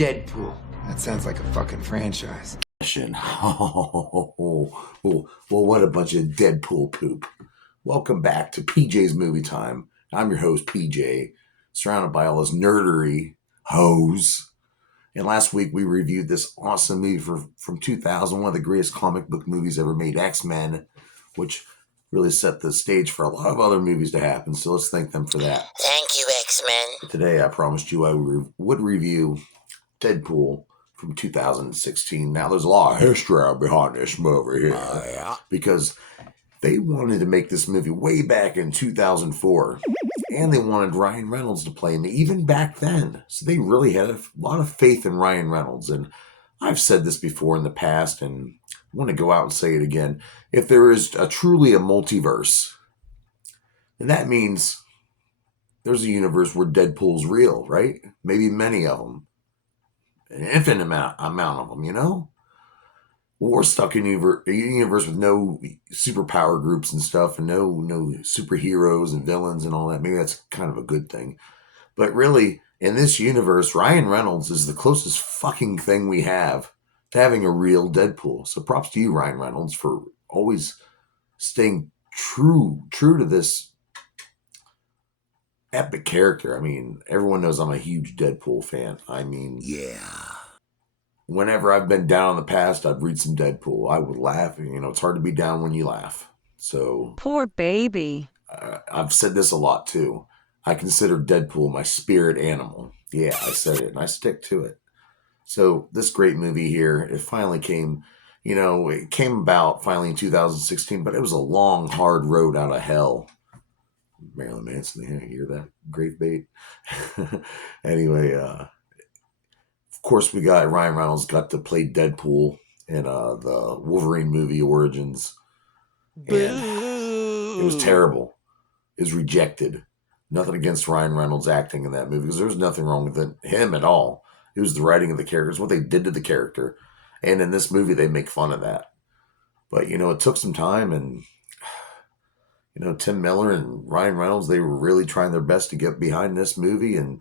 Deadpool. That sounds like a fucking franchise. Well, what a bunch of Deadpool poop. Welcome back to PJ's Movie Time. I'm your host, PJ, surrounded by all this nerdery, hoes. And last week we reviewed this awesome movie from 2000, one of the greatest comic book movies ever made, X-Men, which really set the stage for a lot of other movies to happen. So let's thank them for that. Thank you, X-Men. Today I promised you I would review Deadpool from 2016. Now, there's a lot of history behind this movie here. Yeah. Because they wanted to make this movie way back in 2004. And they wanted Ryan Reynolds to play him even back then. So they really had a lot of faith in Ryan Reynolds. And I've said this before in the past, and I want to go out and say it again. If there is truly a multiverse, then that means there's a universe where Deadpool's real, right? Maybe many of them. An infinite amount of them, you know? Well, we're stuck in a universe with no superpower groups and stuff, and no superheroes and villains and all that. Maybe that's kind of a good thing. But really, in this universe, Ryan Reynolds is the closest fucking thing we have to having a real Deadpool. So props to you, Ryan Reynolds, for always staying true to this epic character. I mean, everyone knows I'm a huge Deadpool fan. I mean, Yeah. whenever I've been down in the past, I'd read some Deadpool. I would laugh. You know, it's hard to be down when you laugh. So, Poor baby. I've said this a lot too. I consider Deadpool my spirit animal. Yeah, I said it, and I stick to it. So, this great movie here, it finally came, it came about finally in 2016, but it was a long, hard road out of hell. Marilyn Manson, you hear that? Grave bait. Anyway, of course, we got Ryan Reynolds got to play Deadpool in the Wolverine movie Origins. And it was terrible. It was rejected. Nothing against Ryan Reynolds' acting in that movie, because there was nothing wrong with him at all. It was the writing of the characters, what they did to the character. And in this movie, they make fun of that. But, it took some time, and Tim Miller and Ryan Reynolds, they were really trying their best to get behind this movie. And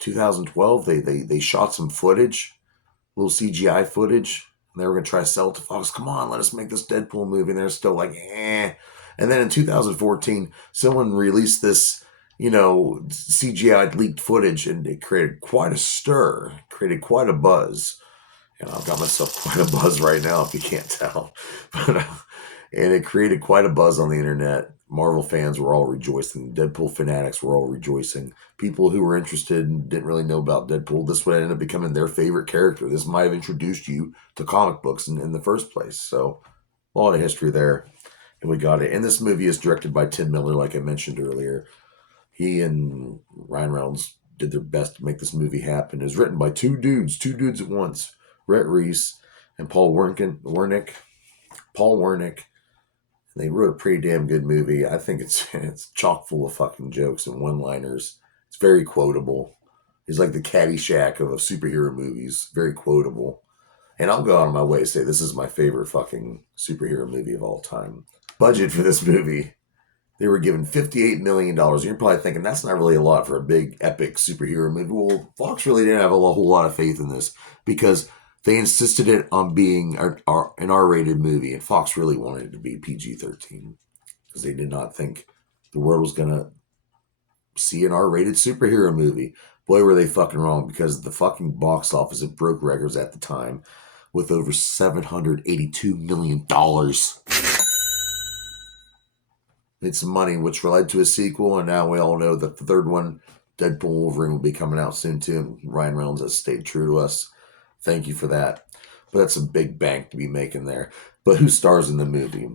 2012, they shot some footage, little CGI footage, and they were going to try to sell it to Fox. Come on, let us make this Deadpool movie. And they're still like, eh. And then in 2014, someone released this, CGI leaked footage, and it created quite a stir, created quite a buzz. And I've got myself quite a buzz right now, if you can't tell. But, and it created quite a buzz on the internet. Marvel fans were all rejoicing. Deadpool fanatics were all rejoicing. People who were interested and didn't really know about Deadpool, this would end up becoming their favorite character. This might have introduced you to comic books in the first place. So, a lot of history there. And we got it. And this movie is directed by Tim Miller, like I mentioned earlier. He and Ryan Reynolds did their best to make this movie happen. It was written by two dudes at once. Rhett Reese and Paul Wernick. They wrote a pretty damn good movie. I think it's chock full of fucking jokes and one-liners. It's very quotable. It's like the Caddyshack of superhero movies. Very quotable. And I'll go out of my way to say this is my favorite fucking superhero movie of all time. Budget for this movie, they were given $58 million. And you're probably thinking, that's not really a lot for a big, epic superhero movie. Well, Fox really didn't have a whole lot of faith in this, because they insisted it on being an R-rated movie, and Fox really wanted it to be PG-13, because they did not think the world was going to see an R-rated superhero movie. Boy, were they fucking wrong, because the fucking box office, it broke records at the time with over $782 million. Made some money, which led to a sequel, and now we all know that the third one, Deadpool Wolverine, will be coming out soon too. Ryan Reynolds has stayed true to us. Thank you for that. But that's a big bank to be making there. But who stars in the movie?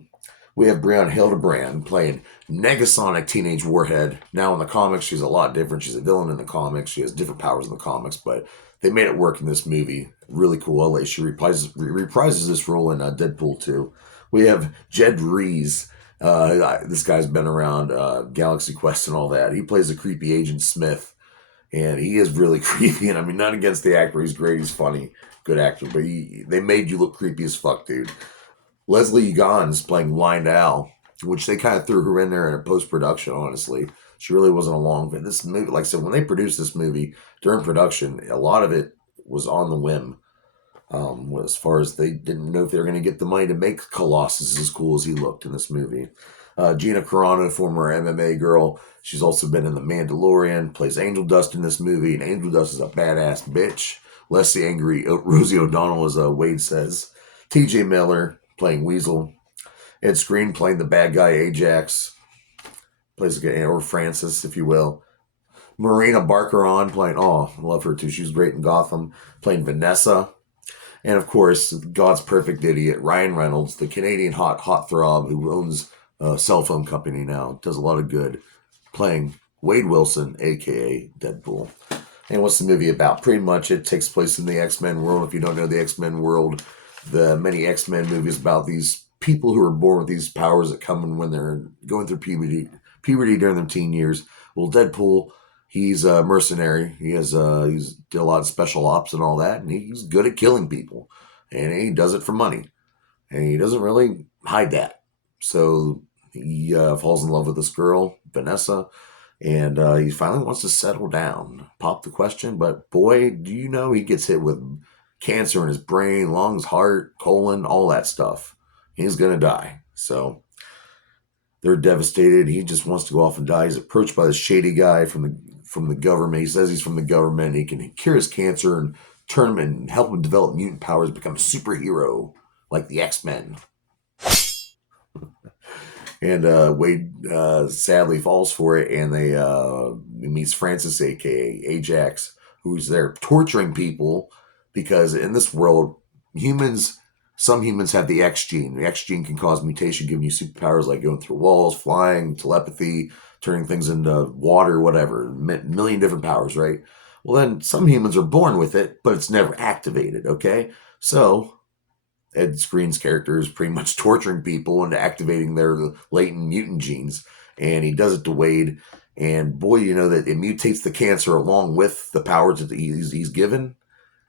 We have Brianna Hildebrand playing Negasonic Teenage Warhead. Now in the comics, she's a lot different. She's a villain in the comics. She has different powers in the comics, but they made it work in this movie. Really cool. She reprises this role in Deadpool 2. We have Jed Rees. This guy's been around Galaxy Quest and all that. He plays a creepy Agent Smith. And he is really creepy. And I mean, not against the actor. He's great. He's funny. Good actor. But they made you look creepy as fuck, dude. Leslie Egan is playing Blind Al, which they kind of threw her in there in a post-production, honestly. She really wasn't along. But this movie, like I said, when they produced this movie during production, a lot of it was on the whim. As far as they didn't know if they were going to get the money to make Colossus as cool as he looked in this movie. Gina Carano, former MMA girl, she's also been in The Mandalorian, plays Angel Dust in this movie, and Angel Dust is a badass bitch. Less the angry Rosie O'Donnell, as Wade says. T.J. Miller playing Weasel. Ed Skrein playing the bad guy Ajax, plays or Francis, if you will. Marina Barkeron playing, I love her too. She was great in Gotham, playing Vanessa. And of course, God's perfect idiot, Ryan Reynolds, the Canadian hot throb who owns a cell phone company now, does a lot of good, playing Wade Wilson, aka Deadpool. And what's the movie about? Pretty much it takes place in the X-Men world. If you don't know the X-Men world, the many X-Men movies about these people who are born with these powers that come in when they're going through puberty during their teen years. Well, Deadpool, he's a mercenary. He's did a lot of special ops and all that, and he's good at killing people, and he does it for money, and he doesn't really hide that. So he falls in love with this girl, Vanessa, and he finally wants to settle down. Pop the question, but boy, do you know he gets hit with cancer in his brain, lungs, heart, colon, all that stuff. He's gonna die. So they're devastated. He just wants to go off and die. He's approached by this shady guy from the government. He says he's from the government. He can cure his cancer and turn him and help him develop mutant powers, become a superhero like the X-Men. And Wade sadly falls for it, and he meets Francis, aka Ajax, who's there torturing people because in this world, some humans have the X gene. The X gene can cause mutation, giving you superpowers like going through walls, flying, telepathy, turning things into water, whatever. Million different powers, right? Well, then some humans are born with it, but it's never activated, okay? So Ed Skrein's character is pretty much torturing people and activating their latent mutant genes. And he does it to Wade. And boy, you know that it mutates the cancer along with the powers that he's given.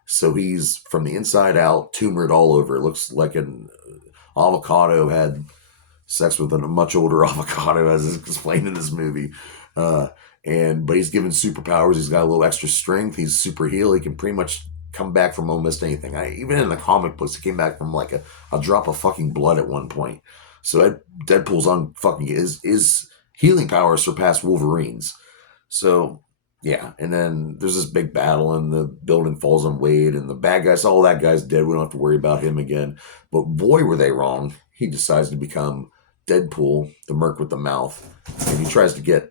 So he's from the inside out, tumored all over. It looks like an avocado had sex with a much older avocado, as is explained in this movie. But he's given superpowers. He's got a little extra strength. He's super heal. He can pretty much come back from almost anything. Even in the comic books, he came back from like a drop of fucking blood at one point. So Deadpool's on fucking his healing powers surpass Wolverine's. So yeah, and then there's this big battle, and the building falls on Wade, and the bad guys, all that guy's dead. We don't have to worry about him again. But boy, were they wrong. He decides to become Deadpool, the merc with the mouth, and he tries to get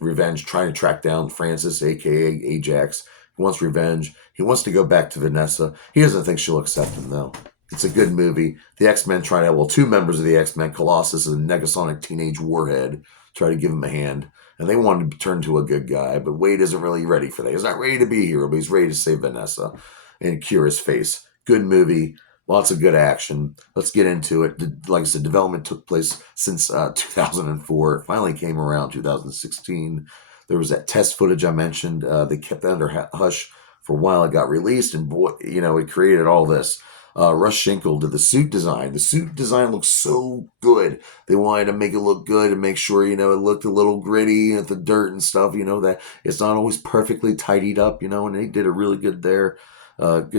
revenge, trying to track down Francis, aka Ajax. He wants revenge. He wants to go back to Vanessa. He doesn't think she'll accept him, though. It's a good movie. The X-Men try to, two members of the X-Men, Colossus and Negasonic Teenage Warhead, try to give him a hand. And they wanted to turn to a good guy, but Wade isn't really ready for that. He's not ready to be a hero, but he's ready to save Vanessa and cure his face. Good movie. Lots of good action. Let's get into it. Like I said, development took place since 2004. It finally came around 2016. There was that test footage I mentioned. They kept that under hush for a while. It got released, and boy, it created all this. Russ Schinkel did the suit design. The suit design looks so good. They wanted to make it look good and make sure, it looked a little gritty and the dirt and stuff, that it's not always perfectly tidied up, and they did a really good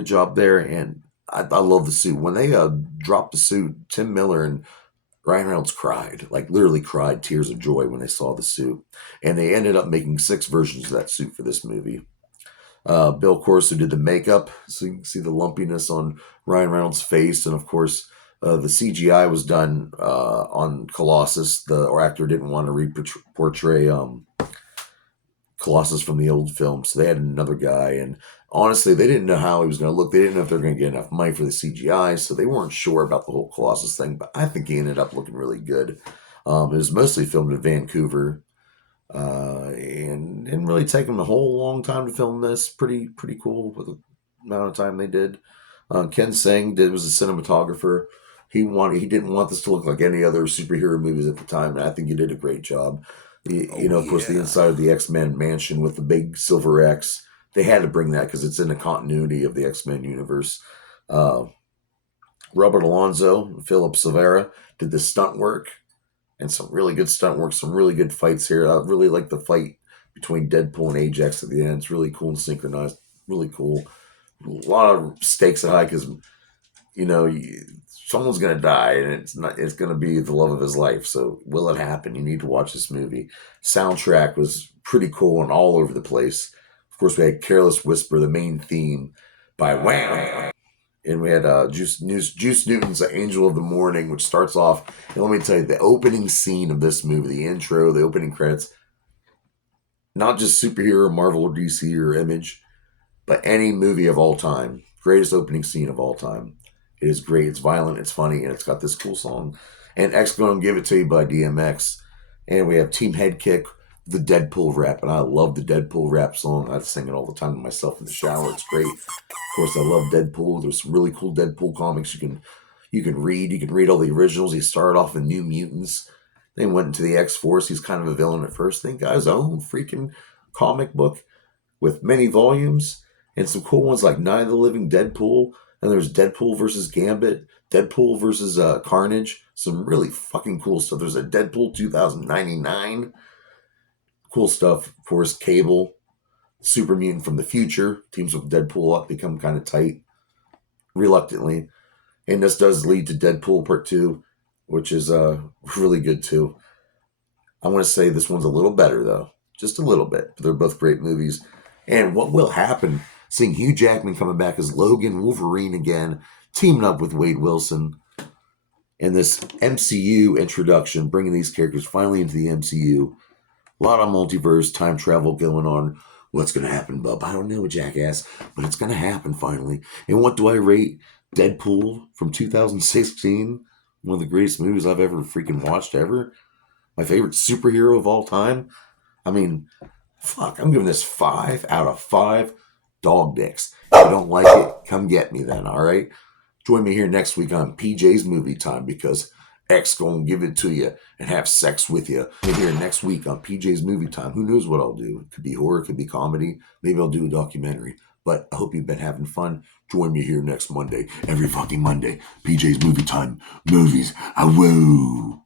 job there. And I love the suit. When they dropped the suit, Tim Miller and Ryan Reynolds cried, like literally cried tears of joy when they saw the suit. And they ended up making 6 versions of that suit for this movie. Bill Corso did the makeup, so you can see the lumpiness on Ryan Reynolds' face, and of course, the CGI was done on Colossus. The actor didn't want to portray Colossus from the old film, so they had another guy. And honestly, they didn't know how he was going to look. They didn't know if they were going to get enough money for the CGI, so they weren't sure about the whole Colossus thing. But I think he ended up looking really good. It was mostly filmed in Vancouver. And didn't really take them a whole long time to film this. Pretty cool with the amount of time they did. Ken Singh was a cinematographer. He didn't want this to look like any other superhero movies at the time, and I think he did a great job. Of course, the inside of the X-Men mansion with the big silver X. They had to bring that because it's in the continuity of the X-Men universe. Robert Alonzo, Philip Silvera did the stunt work. And some really good stunt work, some really good fights here. I really like the fight between Deadpool and Ajax at the end. It's really cool and synchronized. Really cool. a lot of stakes are high because someone's gonna die, and it's gonna be the love of his life. So will it happen? You need to watch this movie. Soundtrack was pretty cool and all over the place. Of course, we had "Careless Whisper," the main theme by Wham, and we had Juice Newton's "Angel of the Morning," which starts off. And let me tell you, the opening scene of this movie, the intro, the opening credits, not just superhero, Marvel, or DC, or Image, but any movie of all time. Greatest opening scene of all time. It is great. It's violent. It's funny, and it's got this cool song. And X Gonna Give It To You by DMX. And we have Team Head Kick, the Deadpool rap, and I love the Deadpool rap song. I sing it all the time to myself in the shower. It's great. Of course, I love Deadpool. There's some really cool Deadpool comics you can read. You can read all the originals. He started off in New Mutants. Then went into the X-Force. He's kind of a villain at first. Then got his own freaking comic book with many volumes and some cool ones like Night of the Living Deadpool. And there's Deadpool versus Gambit, Deadpool versus Carnage. Some really fucking cool stuff. There's a Deadpool 2099. Cool stuff. Of course, Cable, Super Mutant from the future, teams with Deadpool up, become kind of tight, reluctantly. And this does lead to Deadpool Part 2, which is really good too. I want to say this one's a little better, though. Just a little bit. But they're both great movies. And what will happen, seeing Hugh Jackman coming back as Logan Wolverine again, teaming up with Wade Wilson, and this MCU introduction, bringing these characters finally into the MCU. A lot of multiverse, time travel going on. What's going to happen, bub? I don't know, jackass, but it's going to happen finally. And what do I rate Deadpool from 2016? One of the greatest movies I've ever freaking watched ever. My favorite superhero of all time. I mean, fuck, I'm giving this 5 out of 5 dog dicks. If you don't like it, come get me then, all right? Join me here next week on PJ's Movie Time, because X gonna give it to you and have sex with you. We're here next week on PJ's Movie Time. Who knows what I'll do? It could be horror, it could be comedy. Maybe I'll do a documentary. But I hope you've been having fun. Join me here next Monday. Every fucking Monday. PJ's Movie Time. Movies. Ah, woo.